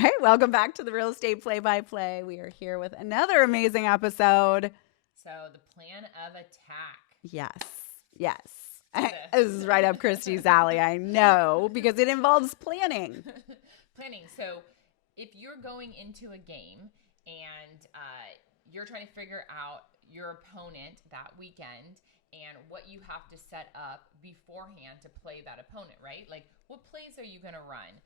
All right, welcome back to the Real Estate Play-by-Play. We are here with another amazing episode. So the plan of attack. Yes, yes. This This is right up Christy's alley, I know, because it involves planning. Planning. So if you're going into a game and you're trying to figure out your opponent that weekend and what you have to set up beforehand to play that opponent, right? Like, what plays are you going to run?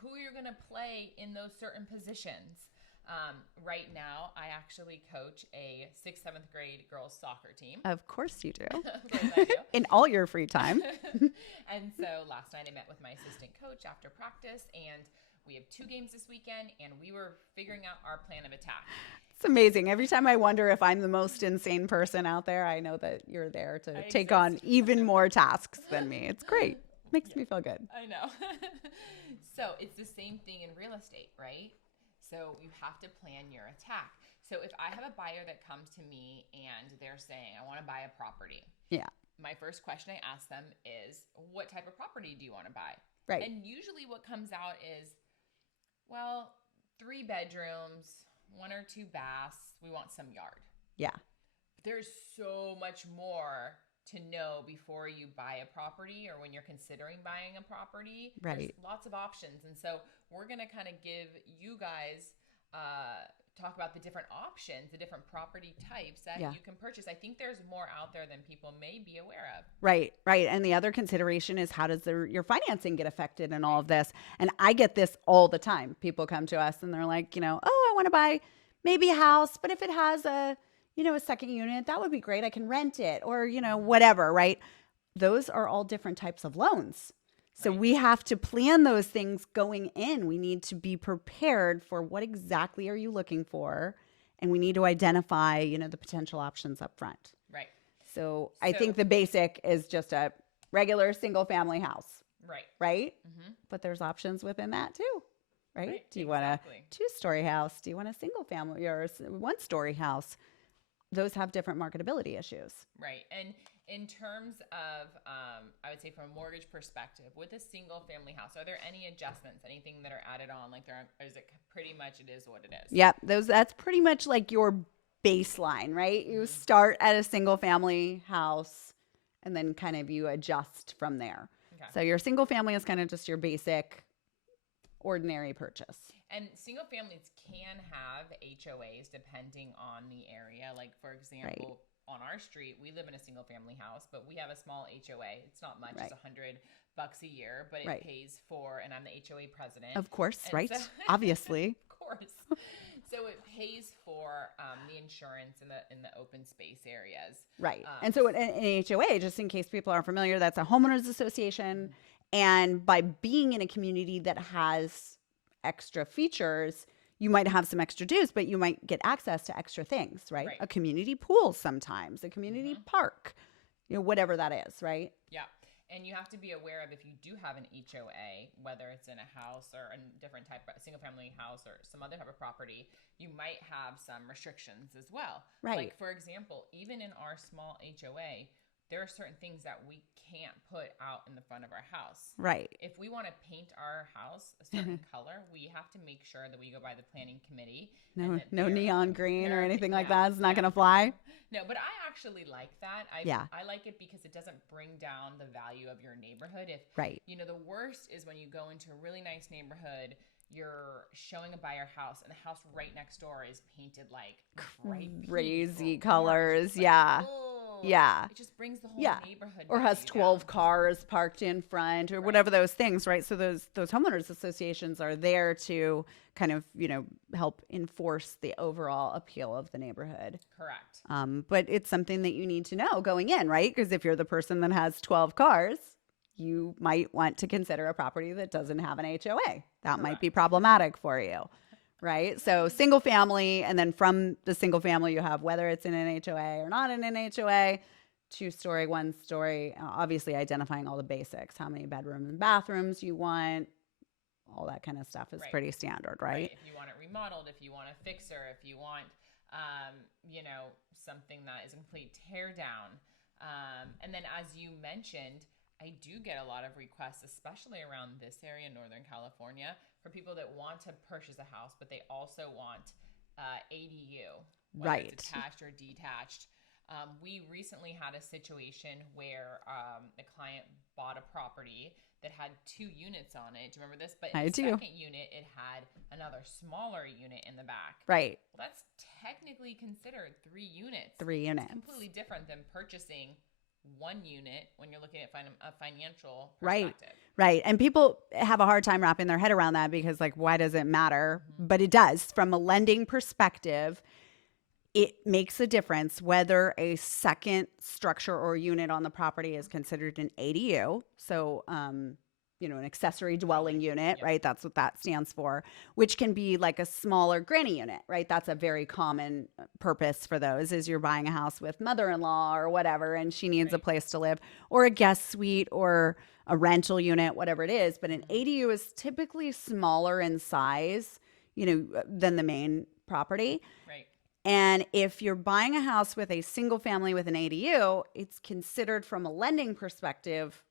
Who you're going to play in those certain positions. Right now, I actually coach a 6th, 7th grade girls soccer team. Of course you do. Of course I do. In all your free time. And so last night I met with my assistant coach after practice, and we have 2 games this weekend, and we were figuring out our plan of attack. It's amazing. Every time I wonder if I'm the most insane person out there, I know that you're there to take on even more tasks than me. It's great. Makes me feel good. I know. So it's the same thing in real estate, right? So you have to plan your attack. So if I have a buyer that comes to me and they're saying, I want to buy a property. Yeah. My first question I ask them is, what type of property do you want to buy? Right. And usually what comes out is, well, 3 bedrooms, 1 or 2 baths. We want some yard. Yeah. There's so much more to know before you buy a property or when you're considering buying a property. Right. There's lots of options. And so we're going to kind of give you guys, talk about the different options, the different property types that you can purchase. I think there's more out there than people may be aware of. Right, right. And the other consideration is how does your financing get affected in all of this? And I get this all the time. People come to us and they're like, oh, I want to buy maybe a house, but if it has a second unit, that would be great. I can rent it or, whatever, right? Those are all different types of loans. So we have to plan those things going in. We need to be prepared for what exactly are you looking for, and we need to identify, the potential options up front. Right. So I think the basic is just a regular single family house. Right. Right? Mm-hmm. But there's options within that too. Right? Do you want a Exactly. 2-story house? Do you want a single family or a 1-story house? Those have different marketability issues. Right. And in terms of, I would say from a mortgage perspective, with a single family house, are there any adjustments, anything that are added on? Like or is it pretty much it is what it is? Yep. That's pretty much like your baseline, right? You start at a single family house and then kind of you adjust from there. Okay. So your single family is kind of just your basic ordinary purchase. And single families can have HOAs depending on the area. Like, for example, on our street, we live in a single family house, but we have a small HOA. It's not much. It's $100 a year, but it pays for, and I'm the HOA president. Of course, and right? So, obviously. Of course. So it pays for the insurance in the open space areas. Right. And so an HOA, just in case people aren't familiar, that's a homeowners association. And by being in a community that has extra features, you might have some extra dues, but you might get access to extra things, right? A community pool sometimes, a community park, whatever that is, right? Yeah. And you have to be aware of if you do have an HOA, whether it's in a house or a different type of single family house or some other type of property, you might have some restrictions as well. Right. Like, for example, even in our small HOA, there are certain things that we can't put out in the front of our house. Right. If we want to paint our house a certain color, we have to make sure that we go by the planning committee. No neon green or anything like that. It's not going to fly. No, but I actually like that. I like it because it doesn't bring down the value of your neighborhood. The worst is when you go into a really nice neighborhood, you're showing a buyer house and the house right next door is painted like crazy colors. Yeah. Yeah. It just brings the whole neighborhood or has 12 cars parked in front or whatever those things, right? So those homeowners associations are there to kind of, help enforce the overall appeal of the neighborhood. Correct. But it's something that you need to know going in, right? Because if you're the person that has 12 cars, you might want to consider a property that doesn't have an HOA. That might be problematic for you. Right. So single family, and then from the single family, you have whether it's in an HOA or not in an HOA, 2-story, 1-story, obviously identifying all the basics, how many bedrooms and bathrooms you want, all that kind of stuff is pretty standard, right? If you want it remodeled, if you want a fixer, if you want, something that is a complete tear down. And then as you mentioned, I do get a lot of requests, especially around this area in Northern California, for people that want to purchase a house, but they also want ADU, whether it's Right. attached or detached. We recently had a situation where a client bought a property that had 2 units on it. Do you remember this? But in I the do. second unit, it had another smaller unit in the back. Right. Well, that's technically considered 3 units. 3 units. It's completely different than purchasing 1 unit when you're looking at a financial Right. perspective. Right. And people have a hard time wrapping their head around that because, like, why does it matter? Mm-hmm. But it does. From a lending perspective, it makes a difference whether a second structure or unit on the property is considered an ADU. So, an accessory dwelling unit, Yep. right? That's what that stands for, which can be like a smaller granny unit, right? That's a very common purpose for those is you're buying a house with mother-in-law or whatever, and she needs a place to live, or a guest suite or a rental unit, whatever it is. But an ADU is typically smaller in size, than the main property. Right. And if you're buying a house with a single family with an ADU, it's considered from a lending perspective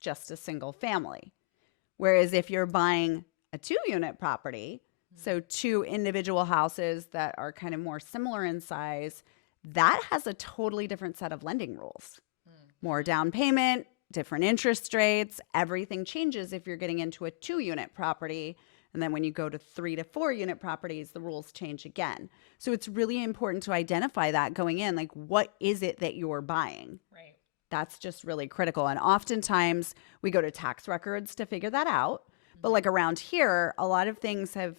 just a single family. Whereas if you're buying a 2-unit property, so 2 individual houses that are kind of more similar in size, that has a totally different set of lending rules. More down payment, different interest rates, everything changes if you're getting into a 2-unit property. And then when you go to 3 to 4-unit properties, the rules change again. So it's really important to identify that going in, like, what is it that you're buying? Right. That's just really critical. And oftentimes we go to tax records to figure that out. But like around here, a lot of things have,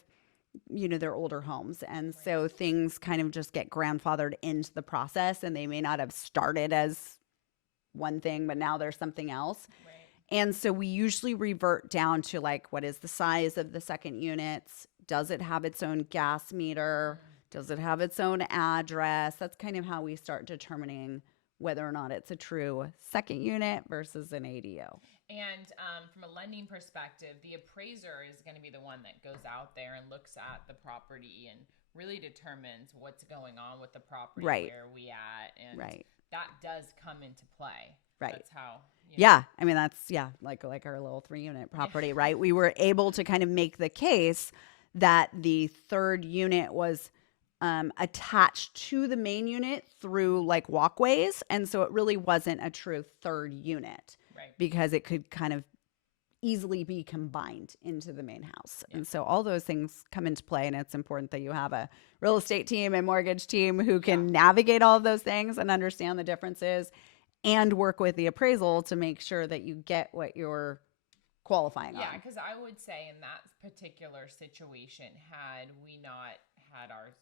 they're older homes. And so things kind of just get grandfathered into the process, and they may not have started as one thing, but now there's something else. Right. And so we usually revert down to, like, what is the size of the second units? Does it have its own gas meter? Does it have its own address? That's kind of how we start determining whether or not it's a true second unit versus an ADU. And from a lending perspective, the appraiser is going to be the one that goes out there and looks at the property and really determines what's going on with the property, Right. where are we at, and Right. that does come into play. Right. That's how. Yeah. I mean, that's, like our little 3-unit property, right? We were able to kind of make the case that the third unit was attached to the main unit through, like, walkways. And so it really wasn't a true third unit. Right. Because it could kind of easily be combined into the main house. Yeah. And so all those things come into play, and it's important that you have a real estate team and mortgage team who can navigate all of those things and understand the differences and work with the appraisal to make sure that you get what you're qualifying on. Yeah, because I would say in that particular situation, had we not had our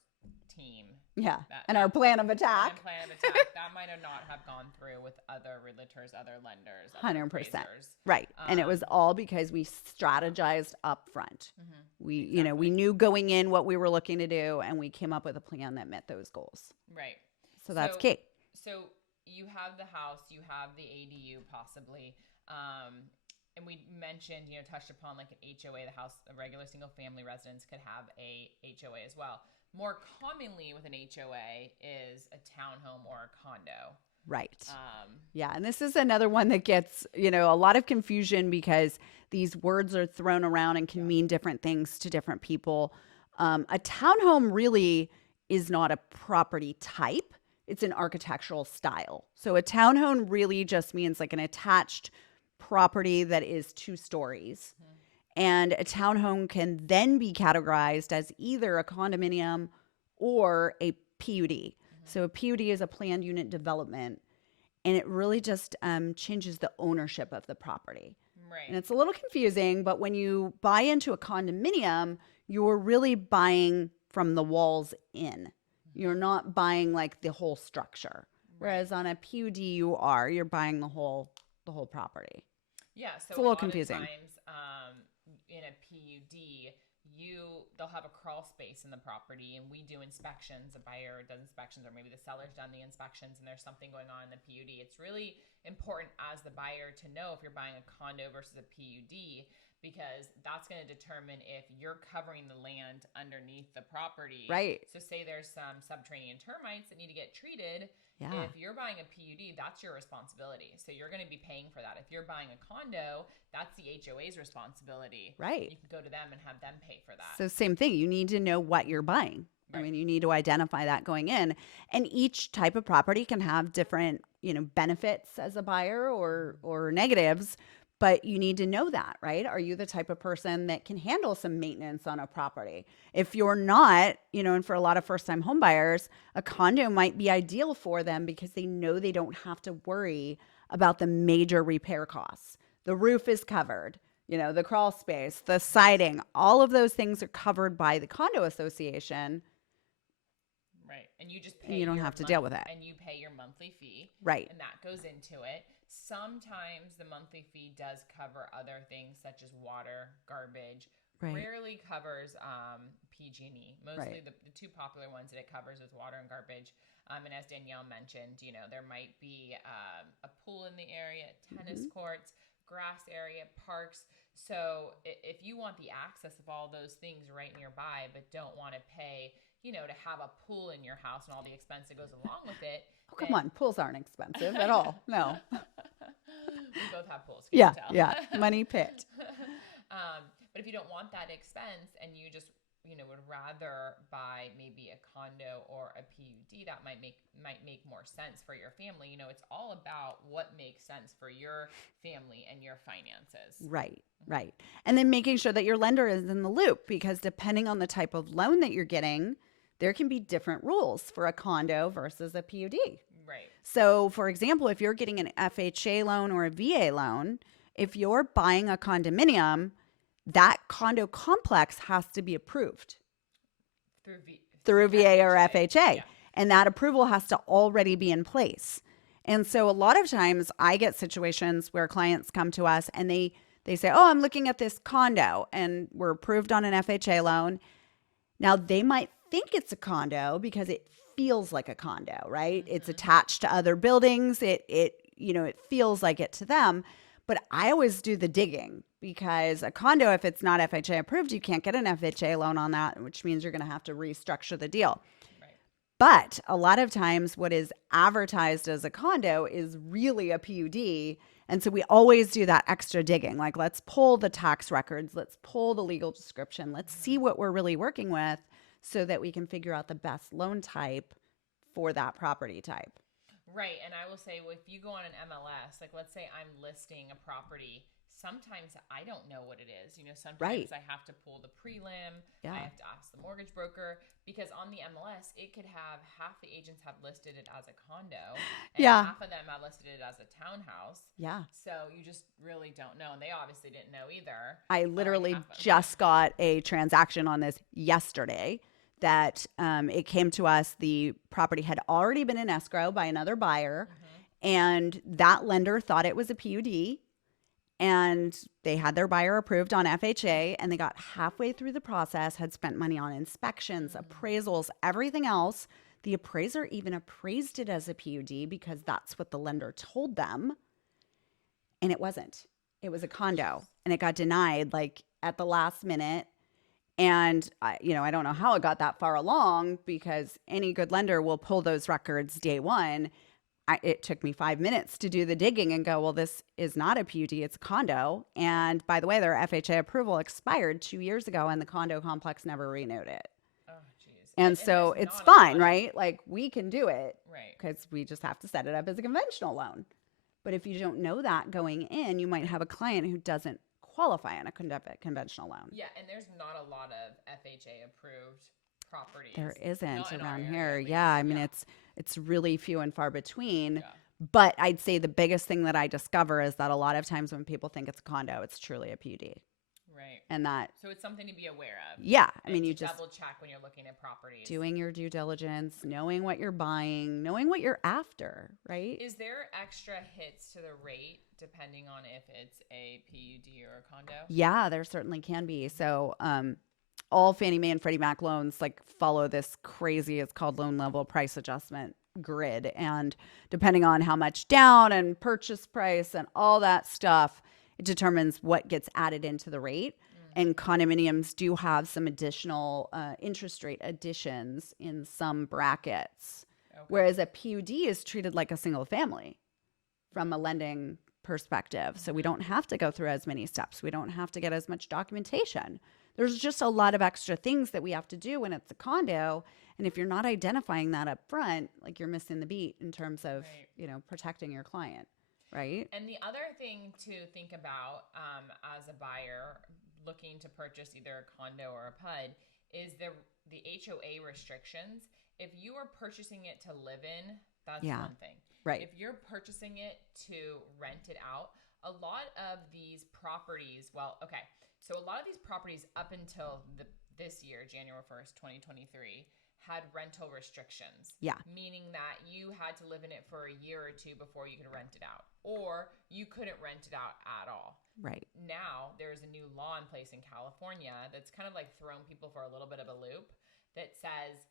team. Yeah, and our plan of attack. That might have not have gone through with other realtors, other lenders, 100%. appraisers. Right. And it was all because we strategized up front. We, we knew going in what we were looking to do, and we came up with a plan that met those goals. Right. So that's key. So you have the house, you have the ADU possibly. And we mentioned, touched upon like an HOA, the house, a regular single family residence could have a HOA as well. More commonly with an HOA is a townhome or a condo. Right. Yeah. And this is another one that gets, a lot of confusion because these words are thrown around and can mean different things to different people. A townhome really is not a property type. It's an architectural style. So a townhome really just means like an attached property that is 2 stories. And a townhome can then be categorized as either a condominium or a PUD. So a PUD is a planned unit development, and it really just changes the ownership of the property. Right. And it's a little confusing, but when you buy into a condominium, you're really buying from the walls in. You're not buying like the whole structure. Whereas on a PUD, you're buying the whole property. Yeah, so it's a little confusing. Of times, in a PUD, they'll have a crawl space in the property, and we do inspections. A buyer does inspections, or maybe the seller's done the inspections, and there's something going on in the PUD. It's really important as the buyer to know if you're buying a condo versus a PUD, because that's going to determine if you're covering the land underneath the property. Right. So say there's some subterranean termites that need to get treated. Yeah. If you're buying a PUD, that's your responsibility. So you're going to be paying for that. If you're buying a condo, that's the HOA's responsibility. Right. You can go to them and have them pay for that. So same thing. You need to know what you're buying. Right. I mean, you need to identify that going in. And each type of property can have different, benefits as a buyer or negatives, but you need to know that, right? Are you the type of person that can handle some maintenance on a property? If you're not, and for a lot of first-time home buyers, a condo might be ideal for them because they know they don't have to worry about the major repair costs. The roof is covered. The crawl space, the siding, all of those things are covered by the condo association. Right. And you just pay. And you don't have to deal with it. And you pay your monthly fee. Right. And that goes into it. Sometimes the monthly fee does cover other things such as water, garbage. Right. Rarely covers PG&E. Mostly Right. the two popular ones that it covers is water and garbage. And as Danielle mentioned, there might be a pool in the area, tennis courts, grass area, parks. So if you want the access of all those things right nearby, but don't want to pay, to have a pool in your house and all the expense that goes along with it. Oh, come on. Pools aren't expensive at all. No. We both have pools. Yeah. Yeah. Money pit. But if you don't want that expense and you just, would rather buy maybe a condo or a PUD, that might make more sense for your family. It's all about what makes sense for your family and your finances. Right. Right. And then making sure that your lender is in the loop, because depending on the type of loan that you're getting, there can be different rules for a condo versus a PUD. Right. So, for example, if you're getting an FHA loan or a VA loan, if you're buying a condominium, that condo complex has to be approved through VA or FHA. Yeah. And that approval has to already be in place. And so a lot of times I get situations where clients come to us and they say, oh, I'm looking at this condo and we're approved on an FHA loan. Now they might think it's a condo because it feels like a condo, right? Mm-hmm. It's attached to other buildings. It feels like it to them. But I always do the digging, because a condo, if it's not FHA approved, you can't get an FHA loan on that, which means you're going to have to restructure the deal. Right. But a lot of times what is advertised as a condo is really a PUD. And so we always do that extra digging. Like, let's pull the tax records. Let's pull the legal description. Let's see what we're really working with so that we can figure out the best loan type for that property type. Right. And I will say, if you go on an MLS, like let's say I'm listing a property, sometimes I don't know what it is. Sometimes I have to pull the prelim. Yeah. I have to ask the mortgage broker, because on the MLS, it could have half the agents have listed it as a condo. And half of them have listed it as a townhouse. Yeah. So you just really don't know. And they obviously didn't know either. I literally just got a transaction on this yesterday. That it came to us, the property had already been in escrow by another buyer, and that lender thought it was a PUD, and they had their buyer approved on FHA, and they got halfway through the process, had spent money on inspections, appraisals, everything else. The appraiser even appraised it as a PUD because that's what the lender told them, and it wasn't. It was a condo, and it got denied like at the last minute. And, I don't know how it got that far along, because any good lender will pull those records day one. It took me 5 minutes to do the digging and go, well, this is not a PUD, it's a condo. And by the way, their FHA approval expired 2 years ago, and the condo complex never renewed it. Oh, geez. And so it's fine, right? Like, we can do it. Right. Because we just have to set it up as a conventional loan. But if you don't know that going in, you might have a client who doesn't qualify on a conventional loan. Yeah, and there's not a lot of FHA approved properties. There isn't Not around in our here. area, Yeah, I mean it's really few and far between. Yeah. But I'd say the biggest thing that I discover is that a lot of times when people think it's a condo, it's truly a PUD. Right. And that, so it's something to be aware of. yeah, I And mean, to you just double check when you're looking at properties. doing your due diligence, knowing what you're buying, knowing what you're after, right? Is there extra hits to the rate depending on if it's a PUD or a condo? Yeah, there certainly can be. So, all Fannie Mae and Freddie Mac loans like follow this crazy, it's called loan level price adjustment grid. And depending on how much down and purchase price and all that stuff, It determines what gets added into the rate. And condominiums do have some additional interest rate additions in some brackets, Okay. whereas a PUD is treated like a single family from a lending perspective. So we don't have to go through as many steps. We don't have to get as much documentation. There's just a lot of extra things that we have to do when it's a condo. And if you're not identifying that up front, like you're missing the beat in terms of, protecting your client, right? And the other thing to think about as a buyer looking to purchase either a condo or a PUD is the HOA restrictions. If you are purchasing it to live in, that's one thing. Right. If you're purchasing it to rent it out, a lot of these properties, so a lot of these properties up until this year, January 1st, 2023, had rental restrictions. Yeah. Meaning that you had to live in it for a year or two before you could rent it out, or you couldn't rent it out at all. Right. Now there's a new law in place in California that's kind of like thrown people for a little bit of a loop that says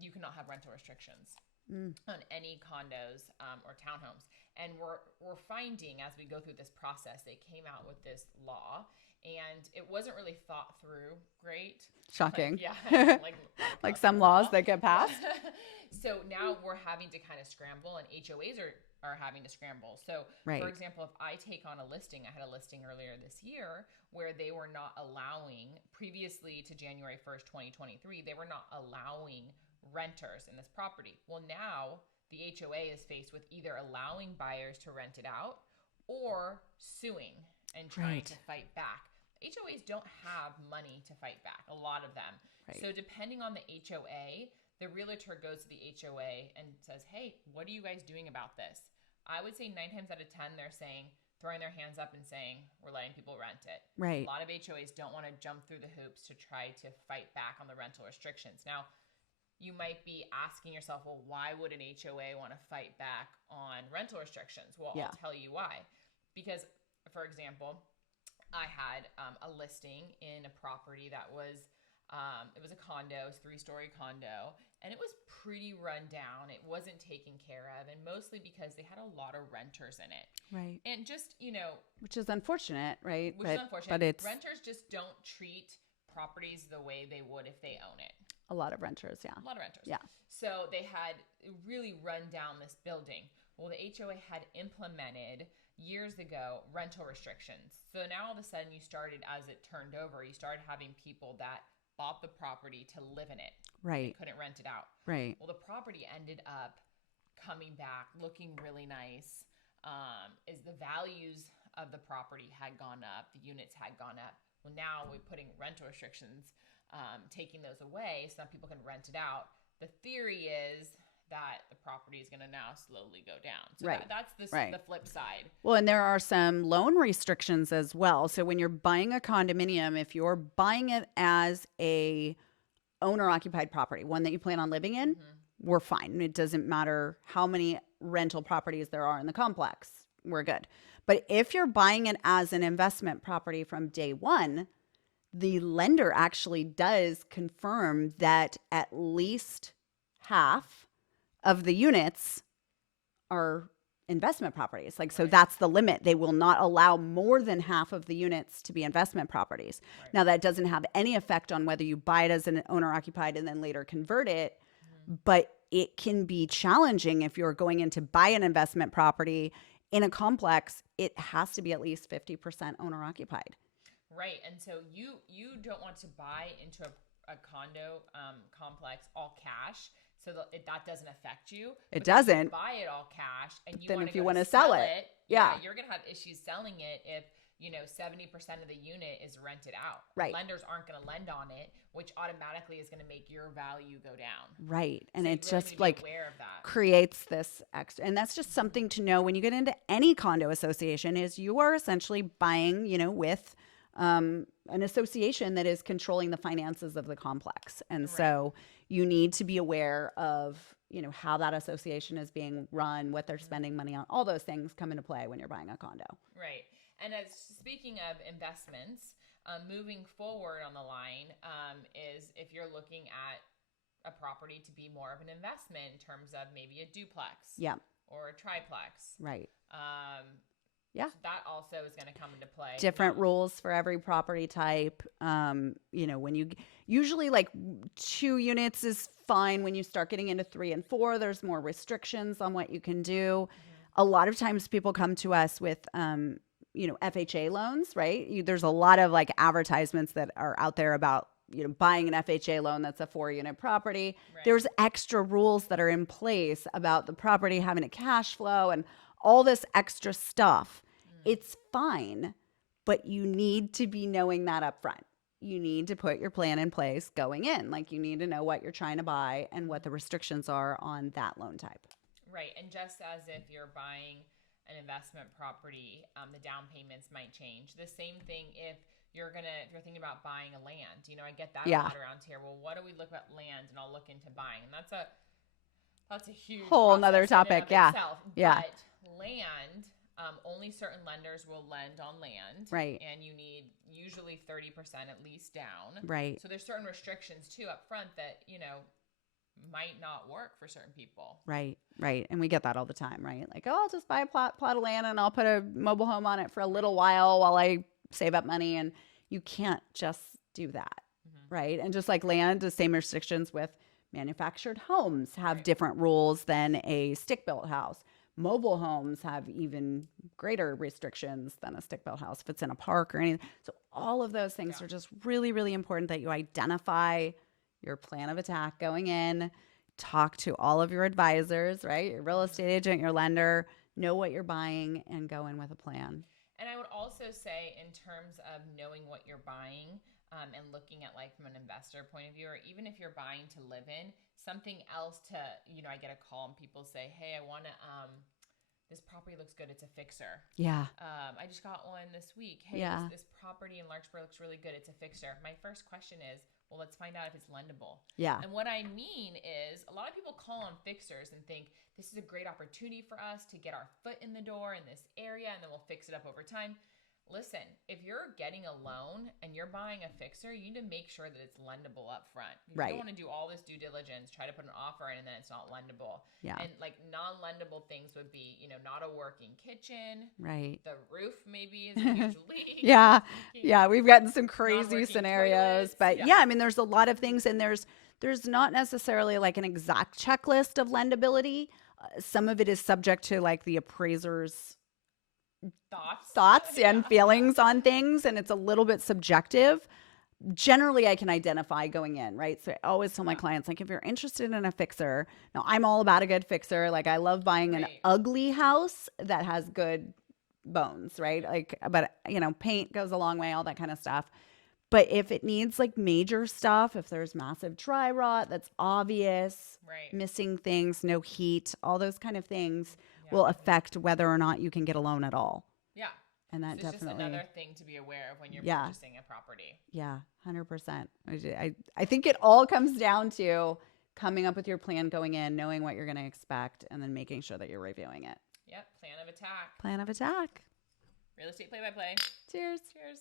you cannot have rental restrictions on any condos or townhomes. And we're finding as we go through this process, they came out with this law and it wasn't really thought through great. Shocking. Like some laws that get passed. So now we're having to kind of scramble, and HOAs are having to scramble. So, for example, if I take on a listing, I had a listing earlier this year where they were not allowing, previously to January 1st, 2023, they were not allowing renters in this property. Well, now the HOA is faced with either allowing buyers to rent it out or suing and trying to fight back. HOAs don't have money to fight back, a lot of them. Right. So depending on the HOA, the realtor goes to the HOA and says, hey, what are you guys doing about this? I would say 9 times out of 10, they're throwing their hands up and saying, we're letting people rent it. Right. A lot of HOAs don't want to jump through the hoops to try to fight back on the rental restrictions. Now, you might be asking yourself, well, why would an HOA want to fight back on rental restrictions? Well, I'll tell you why. Because, for example, I had a listing in a property that was, it was a condo, it was a 3-story condo, and it was pretty run down. It wasn't taken care of, and mostly because they had a lot of renters in it. Right. And just, which is unfortunate, right? Which is unfortunate. But it's renters just don't treat properties the way they would if they own it. A lot of renters, yeah. A lot of renters. Yeah. So they had really run down this building. Well, the HOA had implemented years ago rental restrictions. So now all of a sudden you started, as it turned over, you started having people that bought the property to live in it. Right. They couldn't rent it out. Right. Well, the property ended up coming back looking really nice. Is the values of the property had gone up, the units had gone up. Well, now we're putting rental restrictions, taking those away so that people can rent it out. The theory is that the property is going to now slowly go down. So that's the flip side. Well, and there are some loan restrictions as well. So when you're buying a condominium, if you're buying it as a owner-occupied property, one that you plan on living in, we're fine. It doesn't matter how many rental properties there are in the complex. We're good. But if you're buying it as an investment property from day one, the lender actually does confirm that at least half of the units are investment properties. So that's the limit. They will not allow more than half of the units to be investment properties. Right. Now, that doesn't have any effect on whether you buy it as an owner occupied and then later convert it, but it can be challenging if you're going in to buy an investment property in a complex. It has to be at least 50% owner occupied. Right. And so you don't want to buy into a condo complex all cash, so that doesn't affect you. It doesn't. You buy it all cash, and then if you want to sell it, you're going to have issues selling it if 70% of the unit is rented out. Right. Lenders aren't going to lend on it, which automatically is going to make your value go down. Right. And so it really just like that. creates this extra. And that's just something to know when you get into any condo association is you are essentially buying, with an association that is controlling the finances of the complex. And so you need to be aware of, how that association is being run, what they're spending money on. All those things come into play when you're buying a condo. Right. And as speaking of investments, moving forward on the line is if you're looking at a property to be more of an investment in terms of maybe a duplex, or a triplex, right? Yeah. So that also is going to come into play. Different rules for every property type. When you usually like 2 units is fine. When you start getting into 3 and 4, there's more restrictions on what you can do. A lot of times people come to us with, FHA loans, right? There's a lot of like advertisements that are out there about, buying an FHA loan that's a 4-unit property. Right. There's extra rules that are in place about the property having a cash flow and all this extra stuff. It's fine, but you need to be knowing that up front. You need to put your plan in place going in. Like you need to know what you're trying to buy and what the restrictions are on that loan type. Right. And just as if you're buying an investment property, the down payments might change. The same thing if you're thinking about buying a land. I get that a lot around here. Well, what do we look at land? And I'll look into buying. And that's a huge whole nother topic. Yeah. Itself. Yeah. But land, only certain lenders will lend on land. Right. And you need usually 30% at least down. Right. So there's certain restrictions too up front that, might not work for certain people. Right. And we get that all the time, right? Like, oh, I'll just buy a plot of land and I'll put a mobile home on it for a little while I save up money. And you can't just do that. Right. And just like land, the same restrictions with manufactured homes have different rules than a stick-built house. Mobile homes have even greater restrictions than a stick-built house if it's in a park or anything. So all of those things are just really, really important that you identify your plan of attack going in, talk to all of your advisors, right? Your real estate agent, your lender, know what you're buying and go in with a plan. And I would also say in terms of knowing what you're buying and looking at like from an investor point of view, or even if you're buying to live in, something else to, I get a call and people say, hey, I want to, this property looks good. It's a fixer. Yeah. I just got one this week. Hey, this property in Larkspur looks really good. It's a fixer. My first question is, well, let's find out if it's lendable. Yeah. And what I mean is a lot of people call on fixers and think this is a great opportunity for us to get our foot in the door in this area and then we'll fix it up over time. Listen, if you're getting a loan and you're buying a fixer, you need to make sure that it's lendable up front. You don't want to do all this due diligence, try to put an offer in and then it's not lendable. Yeah. And like non-lendable things would be, not a working kitchen. Right. The roof maybe is a huge leak. Yeah. Yeah. We've gotten some crazy scenarios, toilets. but I mean, there's a lot of things and there's not necessarily like an exact checklist of lendability. Some of it is subject to like the appraiser's thoughts and feelings on things. And it's a little bit subjective. Generally, I can identify going in, right? So I always tell my clients, like, if you're interested in a fixer, now I'm all about a good fixer. Like I love buying an ugly house that has good bones, right? Like, but paint goes a long way, all that kind of stuff. But if it needs like major stuff, if there's massive dry rot that's obvious, missing things, no heat, all those kind of things will affect whether or not you can get a loan at all. Yeah. And that so it's definitely just another thing to be aware of when you're purchasing a property. Yeah, 100%. I think it all comes down to coming up with your plan going in, knowing what you're going to expect, and then making sure that you're reviewing it. Yep. Plan of attack. Plan of attack. Real estate play-by-play. Cheers. Cheers.